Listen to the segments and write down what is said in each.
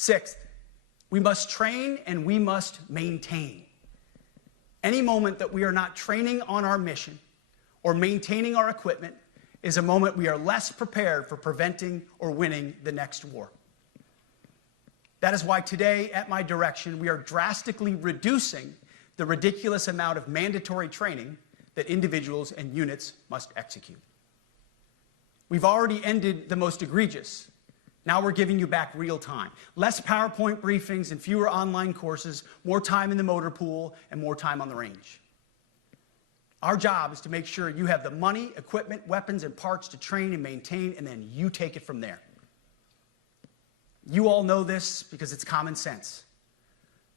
Sixth, we must train and we must maintain. Any moment that we are not training on our mission or maintaining our equipment is a moment we are less prepared for preventing or winning the next war. That is why today, at my direction, we are drastically reducing the ridiculous amount of mandatory training that individuals and units must execute. We've already ended the most egregious. Now we're giving you back real time. Less PowerPoint briefings and fewer online courses, more time in the motor pool, and more time on the range. Our job is to make sure you have the money, equipment, weapons, and parts to train and maintain, and then you take it from there. You all know this because it's common sense.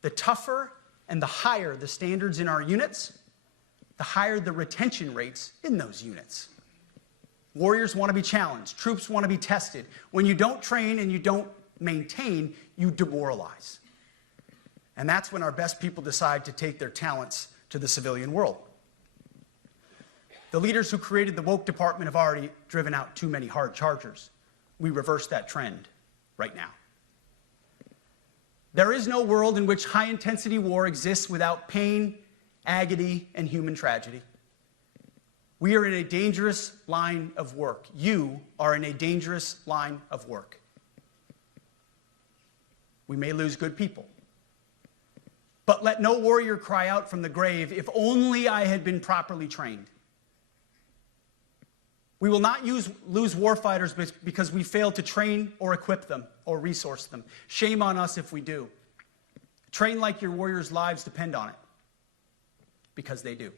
The tougher and the higher the standards in our units, the higher the retention rates in those units. Warriors want to be challenged. Troops want to be tested. When you don't train and you don't maintain, you demoralize. And that's when our best people decide to take their talents to the civilian world. The leaders who created the woke department have already driven out too many hard chargers. We reverse that trend right now. There is no world in which high-intensity war exists without pain, agony, and human tragedy. We are in a dangerous line of work. You are in a dangerous line of work. We may lose good people. But let no warrior cry out from the grave, "If only I had been properly trained." We will not lose warfighters because we failed to train or equip them or resource them. Shame on us if we do. Train like your warriors' lives depend on it, because they do.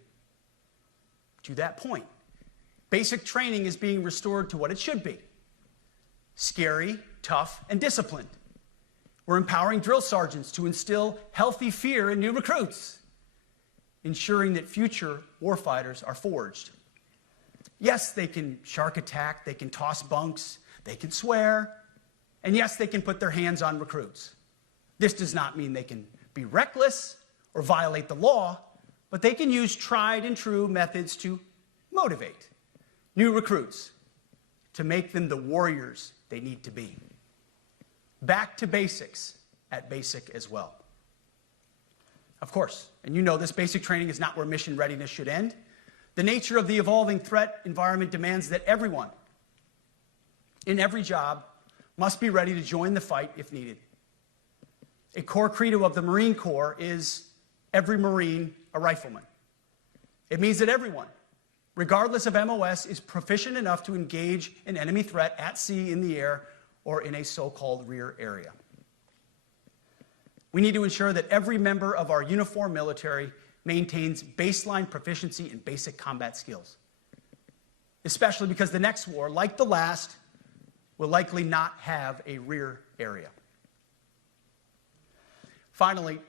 To that point, basic training is being restored to what it should be: scary, tough, and disciplined. We're empowering drill sergeants to instill healthy fear in new recruits, ensuring that future warfighters are forged. Yes, they can shark attack, they can toss bunks, they can swear, and yes, they can put their hands on recruits. This does not mean they can be reckless or violate the law, but they can use tried and true methods to motivate new recruits, to make them the warriors they need to be. Back to basics at basic as well. Of course, and you know this, basic training is not where mission readiness should end. The nature of the evolving threat environment demands that everyone, in every job, must be ready to join the fight if needed. A core credo of the Marine Corps is every Marine a rifleman. It means that everyone, regardless of MOS, is proficient enough to engage an enemy threat at sea, in the air, or in a so-called rear area. We need to ensure that every member of our uniformed military maintains baseline proficiency in basic combat skills, especially because the next war, like the last, will likely not have a rear area. Finally,